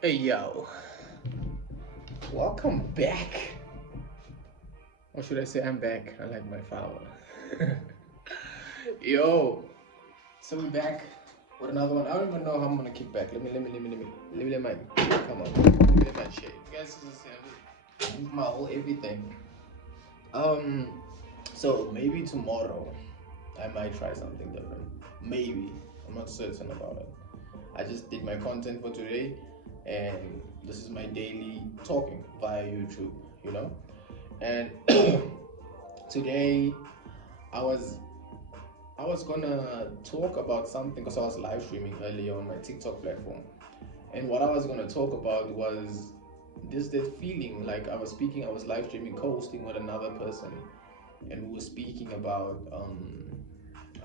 Hey yo, welcome back. Or should I say I'm back? I like my flower. Yo, so we back with another one. I don't even know how I'm gonna kick back. Let me let my come on. Let me let my shit. You guys just have my whole everything. Um, so maybe tomorrow I might try something different. Maybe I'm not certain about it. I just did my content for today, and this is my daily talking via YouTube. You know. And today I was I was gonna talk about something because I was live streaming earlier on my TikTok platform, and what I was gonna talk about was this that feeling like I was live streaming, co-hosting with another person, and we were speaking about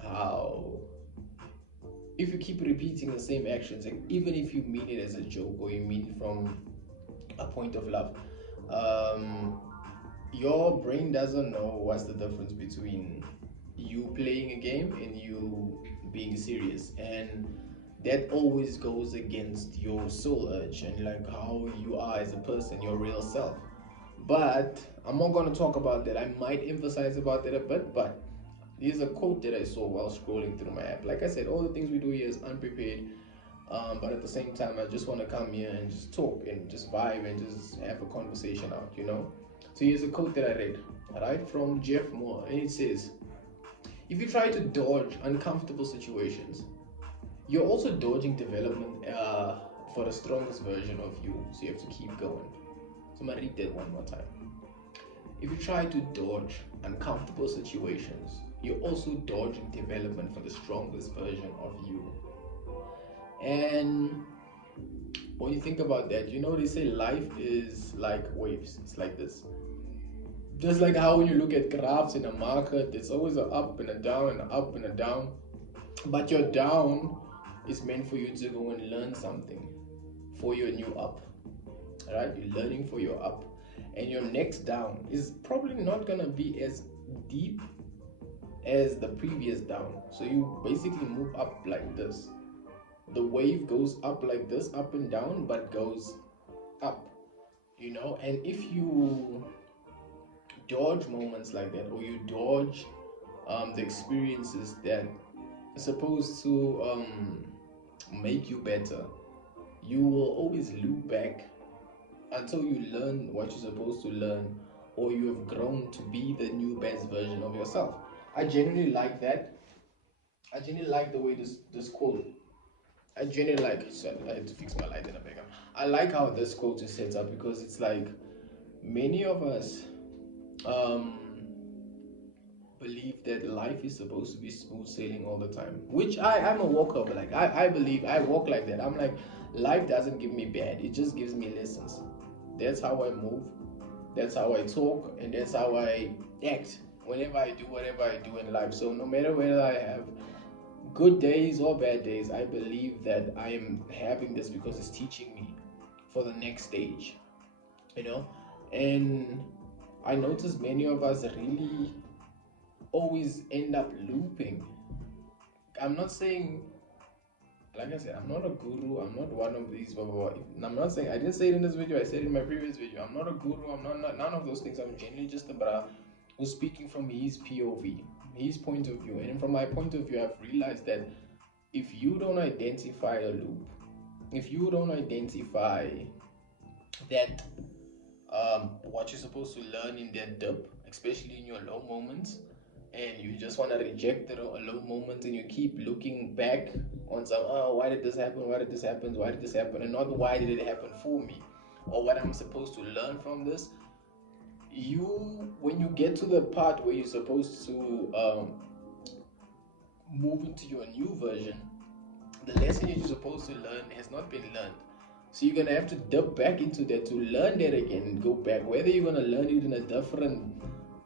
how if you keep repeating the same actions, like even if you mean it as a joke or you mean it from a point of love, um, your brain doesn't know what's the difference between you playing a game and you being serious, and that always goes against your soul urge and like how you are as a person, your real self. But I'm not going to talk about that. I might emphasize about that a bit, but here's a quote that I saw while scrolling through my app. Like I said, all the things we do here is unprepared, but at the same time, I just want to come here and just talk and just vibe and just have a conversation out, you know? So here's a quote that I read, right, from Jeff Moore, and it says, if you try to dodge uncomfortable situations, you're also dodging development for the strongest version of you. So you have to keep going. So I'm going to read that one more time. If you try to dodge uncomfortable situations, you're also dodging development for the strongest version of you. And when you think about that, you know, they say life is like waves. It's like this. Just like how when you look at graphs in a market, there's always an up and a down and an up and a down. But your down is meant for you to go and learn something for your new up. Right? You're learning for your up. And your next down is probably not gonna be as deep as the previous down. So you basically move up like this. The wave goes up like this, up and down, but goes up, you know. And if you dodge moments like that, or you dodge the experiences that are supposed to make you better, you will always loop back until you learn what you're supposed to learn, or you have grown to be the new best version of yourself. I genuinely like that. I genuinely like the way this quote. I genuinely like. So I had to fix my light in a bigger. I like how this quote is set up because it's like many of us um believe that life is supposed to be smooth sailing all the time, which I'm a walker, but like I believe I walk like that. I'm like, life doesn't give me bad, it just gives me lessons. That's how I move, that's how I talk, and that's how I act whenever I do whatever I do in life. So no matter whether I have good days or bad days, I believe that I am having this because it's teaching me for the next stage, you know. And I notice many of us really always end up looping. I'm not saying, like I said, I'm not a guru. I'm not one of these. Blah, blah, blah. I'm not saying, I didn't say it in this video. I said it in my previous video. I'm not a guru. I'm not none of those things. I'm genuinely just a brother who's speaking from his POV, his point of view. And from my point of view, I've realized that if you don't identify a loop, if you don't identify that what you're supposed to learn in that dip, especially in your low moments, and you just want to reject the low moments and you keep looking back on some, oh, why did this happen? Why did this happen? Why did this happen? And not why did it happen for me or what I'm supposed to learn from this. When you get to the part where you're supposed to move into your new version, the lesson you're supposed to learn has not been learned. So you're gonna have to dip back into that to learn that again and go back. Whether you're gonna learn it in a different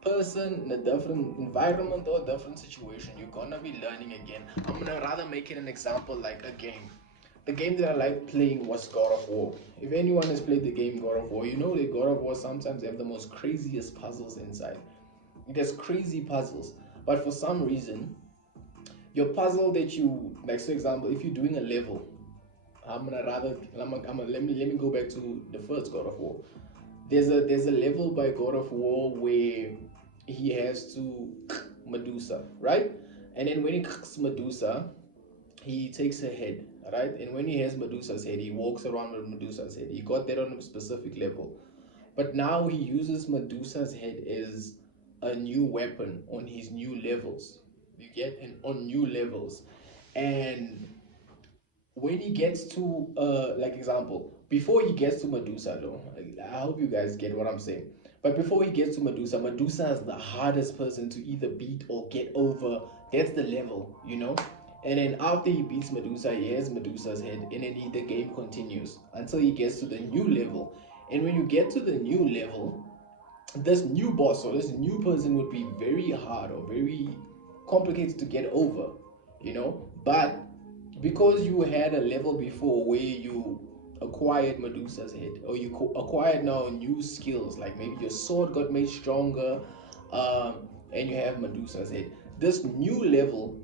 person, in a different environment or a different situation, you're gonna be learning again. I'm gonna rather make it an example like a game. The game that I like playing was God of War. If anyone has played the game God of War, you know that God of War sometimes have the most craziest puzzles inside. It has crazy puzzles, but for some reason, your puzzle that you like, for example, if you're doing a level, Let me go back to the first God of War. There's a level by God of War where he has to Medusa, right? And then when he cooks Medusa, he takes her head, right? And when he has Medusa's head, he walks around with Medusa's head. He got that on a specific level. But now he uses Medusa's head as a new weapon on his new levels. You get? And on new levels. And when he gets to like example, before he gets to Medusa though, I hope you guys get what I'm saying. But before he gets to Medusa, Medusa is the hardest person to either beat or get over. That's the level. And then after he beats Medusa, he has Medusa's head, and then the game continues until he gets to the new level. And when you get to the new level, this new boss or this new person would be very hard or very complicated to get over. But because you had a level before where you acquired Medusa's head, or you acquired now new skills, like maybe your sword got made stronger, and you have Medusa's head. This new level,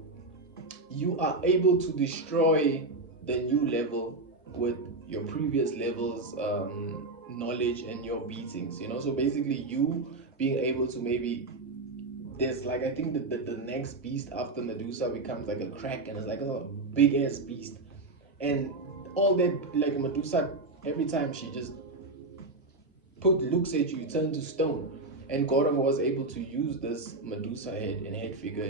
you are able to destroy the new level with your previous levels knowledge and your beatings. So basically you being able to maybe, there's like, I think that the next beast after Medusa becomes like a crack, and it's like a big ass beast. And all that, like Medusa, every time she just looks at you, you turn to stone. And Gordon was able to use this Medusa head and head figure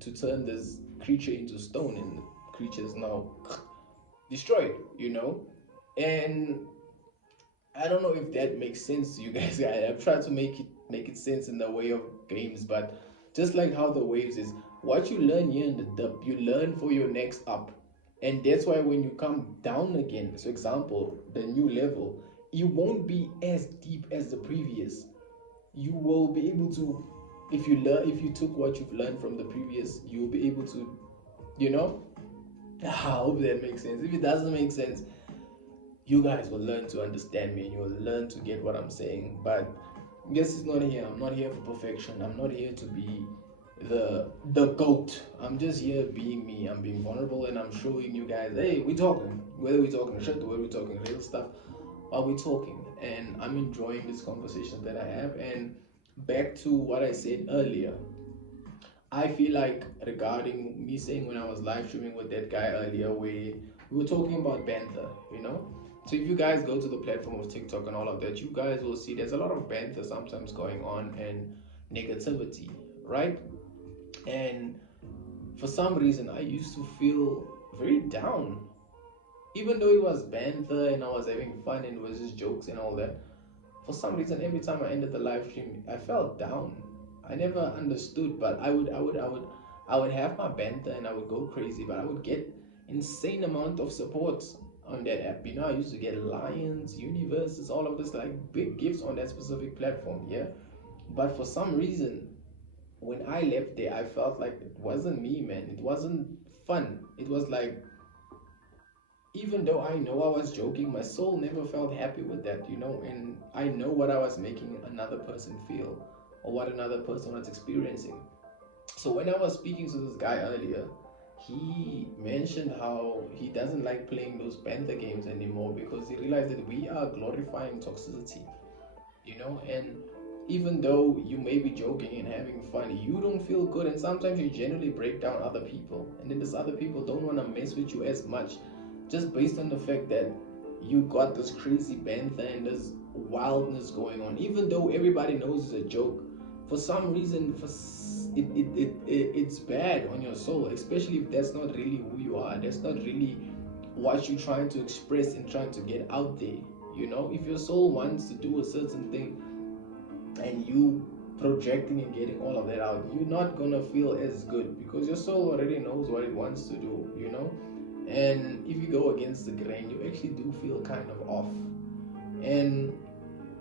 to turn this creature into stone, and the creature is now destroyed. And I don't know if that makes sense to you guys. I've tried to make it sense in the way of games, but just like how the waves is, what you learn here in the dip, you learn for your next up. And that's why when you come down again, so example, the new level, you won't be as deep as the previous. You will be able to, if you took what you've learned from the previous, you will be able to, you know. I hope that makes sense. If it doesn't make sense, you guys will learn to understand me and you will learn to get what I'm saying. But this is not here. I'm not here for perfection. I'm not here to be the goat. I'm just here being me. I'm being vulnerable and I'm showing you guys, hey, we talking. Whether we talking shit or whether we talking real stuff, are we talking? And I'm enjoying this conversation that I have. And back to what I said earlier, I feel like regarding me saying when I was live streaming with that guy earlier, where we were talking about banter. So if you guys go to the platform of TikTok and all of that, you guys will see there's a lot of banter sometimes going on and negativity, right? And for some reason, I used to feel very down, even though it was banter and I was having fun and it was just jokes and all that. For some reason, every time I ended the live stream, I felt down. I never understood, but I would have my banter and I would go crazy, but I would get insane amount of support on that app. I used to get lions, universes, all of this, like big gifts on that specific platform. Yeah, but for some reason, when I left there, I felt like it wasn't me, man. It wasn't fun. It was like, even though I know I was joking, my soul never felt happy with that. And I know what I was making another person feel or what another person was experiencing. So when I was speaking to this guy earlier, he mentioned how he doesn't like playing those Panther games anymore because he realized that we are glorifying toxicity. And even though you may be joking and having fun, you don't feel good, and sometimes you generally break down other people, and then these other people don't want to mess with you as much, just based on the fact that you got this crazy bantha and this wildness going on, even though everybody knows it's a joke. For some reason, it's bad on your soul, especially if that's not really who you are. That's not really what you're trying to express and trying to get out there. If your soul wants to do a certain thing and you projecting and getting all of that out, you're not gonna feel as good because your soul already knows what it wants to do. And if you go against the grain, you actually do feel kind of off. And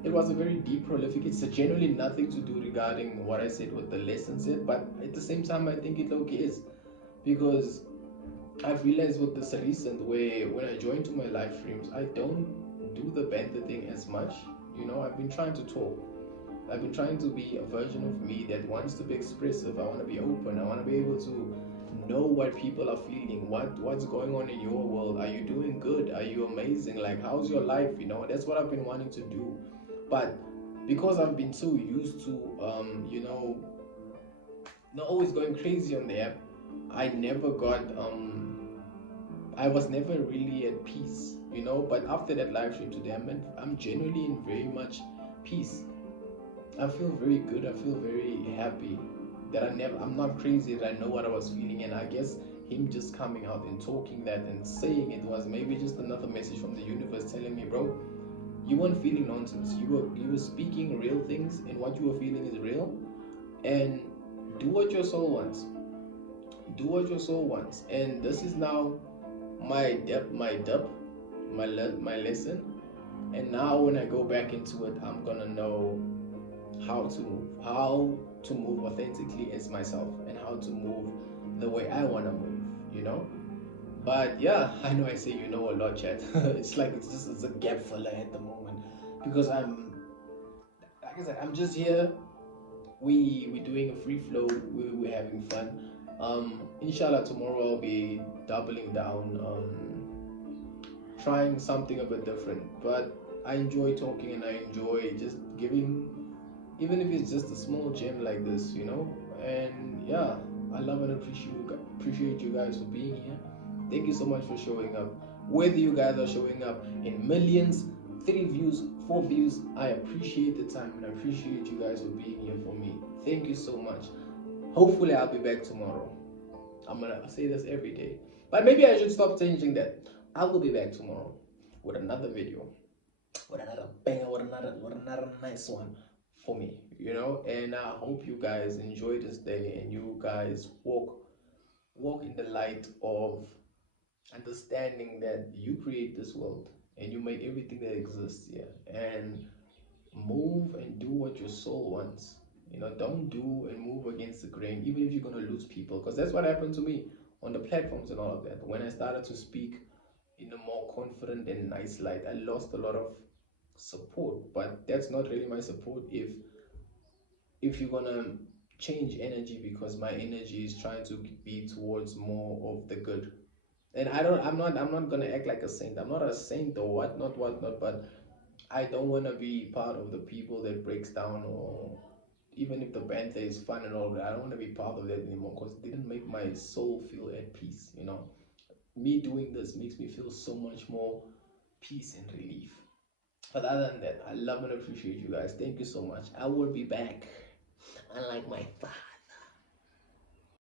it was a very deep, prolific. It's generally nothing to do regarding what I said with the lessons yet, but at the same time, I think it okay is because I've realized with this recent where when I join to my live streams, I don't do the banter thing as much. I've been trying to talk. I've been trying to be a version of me that wants to be expressive. I want to be open. I want to be able to know what people are feeling, what's going on in your world. Are you doing good? Are you amazing? Like, how's your life? That's what I've been wanting to do. But because I've been so used to not always going crazy on the app, I never got I was never really at peace. But after that live stream today, I'm genuinely in very much peace. I feel very good. I feel very happy that I'm not crazy, that I know what I was feeling. And I guess him just coming out and talking that and saying it was maybe just another message from the universe telling me, bro, you weren't feeling nonsense. You were speaking real things, and what you were feeling is real. And do what your soul wants. Do what your soul wants. And this is now my lesson. And now when I go back into it, I'm gonna know how to move authentically as myself, and how to move the way I want to move. But yeah, I know I say a lot, chat. It's like it's a gap filler at the moment, because like I said, I'm just here. We're doing a free flow. We're having fun. Inshallah, tomorrow I'll be doubling down, trying something a bit different. But I enjoy talking, and I enjoy just giving, even if it's just a small gem like this. And yeah, I love and appreciate you guys for being here. Thank you so much for showing up. Whether you guys are showing up in millions, 3 views, 4 views, I appreciate the time, and I appreciate you guys for being here for me. Thank you so much. Hopefully I'll be back tomorrow. I'm gonna say this every day, but maybe I should stop changing that. I will be back tomorrow with another video, with another banger, with another nice one for me. And I hope you guys enjoy this day, and you guys walk in the light of understanding that you create this world, and you made everything that exists here. And move and do what your soul wants. Don't do and move against the grain, even if you're going to lose people, because that's what happened to me on the platforms and all of that. When I started to speak in a more confident and nice light, I lost a lot of support. But that's not really my support if you're gonna change energy, because my energy is trying to be towards more of the good. And I'm not gonna act like a saint. I'm not a saint or whatnot, but I don't want to be part of the people that breaks down, or even if the banter is fun and all that, I don't want to be part of that anymore, because it didn't make my soul feel at peace. Me doing this makes me feel so much more peace and relief. But other than that, I love and appreciate you guys. Thank you so much. I will be back. Unlike my father.